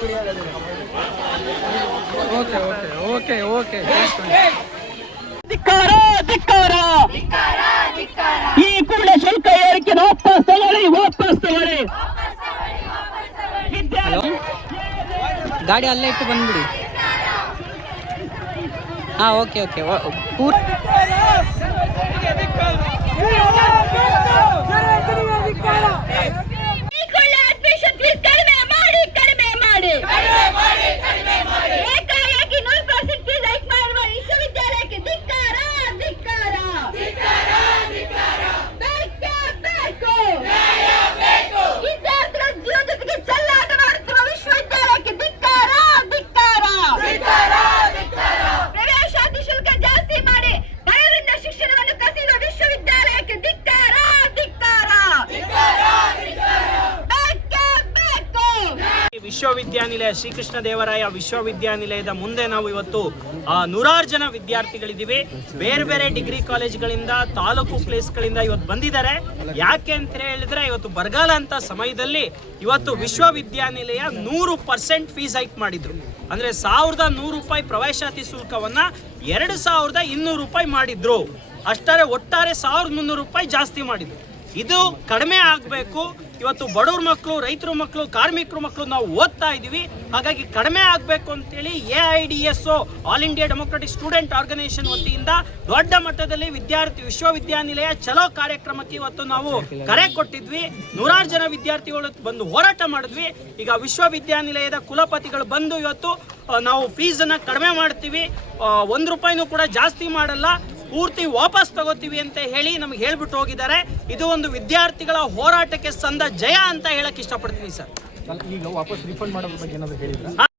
Okay okay okay okay ಧಿಕ್ಕಾರ ಧಿಕ್ಕಾರ ಈ ಕೂಡಲೇ ಶುಲ್ಕ ಏರಿಕೆ ವಾಪಸ್ ತಗೊಳ್ಳಿ ಹಲೋ, ಗಾಡಿ ಅಲ್ಲೇ ಇಟ್ಟು ಬಂದ್ಬಿಡಿ. ಹಾಂ ಓಕೆ ಓಕೆ ಪೂರ ವಿಶ್ವವಿದ್ಯಾನಿಲಯ ಶ್ರೀಕೃಷ್ಣ ದೇವರಾಯ ವಿಶ್ವವಿದ್ಯಾನಿಲಯದ ಮುಂದೆ ನಾವು ಇವತ್ತು 100 ಜನ ವಿದ್ಯಾರ್ಥಿಗಳಿದ್ದೀವಿ. ಬೇರೆ ಬೇರೆ ಡಿಗ್ರಿ ಕಾಲೇಜ್ಗಳಿಂದ, ತಾಲೂಕು ಪ್ಲೇಸ್ಗಳಿಂದ ಇವತ್ತು ಬಂದಿದ್ದಾರೆ. ಯಾಕೆ ಅಂತ ಹೇಳಿದ್ರೆ ಇವತ್ತು ಬರಗಾಲ ಅಂತ ಸಮಯದಲ್ಲಿ ಇವತ್ತು ವಿಶ್ವವಿದ್ಯಾನಿಲಯ 100% ಫೀಸ್ ಹೈಕ್ ಮಾಡಿದ್ರು. ಅಂದ್ರೆ 1100 ರೂಪಾಯಿ ಪ್ರವೇಶಾತಿ ಶುಲ್ಕವನ್ನ 2200 ರೂಪಾಯಿ ಮಾಡಿದ್ರು. ಅಷ್ಟೇ ಒಟ್ಟಾರೆ 1300 ರೂಪಾಯಿ ಜಾಸ್ತಿ ಮಾಡಿದ್ರು. ಇದು ಕಡಿಮೆ ಆಗಬೇಕು. ಇವತ್ತು ಬಡವ್ರ ಮಕ್ಕಳು, ರೈತರ ಮಕ್ಕಳು, ಕಾರ್ಮಿಕರ ಮಕ್ಕಳು ನಾವು ಓದ್ತಾ ಇದ್ದೀವಿ. ಹಾಗಾಗಿ ಕಡಿಮೆ ಆಗಬೇಕು ಅಂತೇಳಿ AIDSO all India democratic student organisation ವತಿಯಿಂದ ದೊಡ್ಡ ಮಟ್ಟದಲ್ಲಿ ವಿಶ್ವವಿದ್ಯಾನಿಲಯ ಚಲೋ ಕಾರ್ಯಕ್ರಮಕ್ಕೆ ಇವತ್ತು ನಾವು ಕರೆ ಕೊಟ್ಟಿದ್ವಿ. 100 ಜನ ವಿದ್ಯಾರ್ಥಿಗಳು ಬಂದು ಹೋರಾಟ ಮಾಡಿದ್ವಿ. ಈಗ ವಿಶ್ವವಿದ್ಯಾನಿಲಯದ ಕುಲಪತಿಗಳು ಬಂದು ಇವತ್ತು ನಾವು ಫೀಸನ್ನು ಕಡಿಮೆ ಮಾಡ್ತೀವಿ, 1 ರೂಪಾಯಿನೂ ಕೂಡ ಜಾಸ್ತಿ ಮಾಡಲ್ಲ, ಪೂರ್ತಿ ವಾಪಸ್ ತಗೋತೀವಿ ಅಂತ ಹೇಳಿ ನಮ್ಗೆ ಹೇಳ್ಬಿಟ್ಟು ಹೋಗಿದ್ದಾರೆ. ಇದು ಒಂದು ವಿದ್ಯಾರ್ಥಿಗಳ ಹೋರಾಟಕ್ಕೆ ಸಂದ ಜಯ ಅಂತ ಹೇಳಕ್ ಇಷ್ಟಪಡ್ತೀನಿ ಸರ್. ಈಗ ವಾಪಸ್ ರಿಫಂಡ್ ಮಾಡೋದ್ರ ಬಗ್ಗೆ ಏನಾದರೂ ಹೇಳಿದ್ರಾ?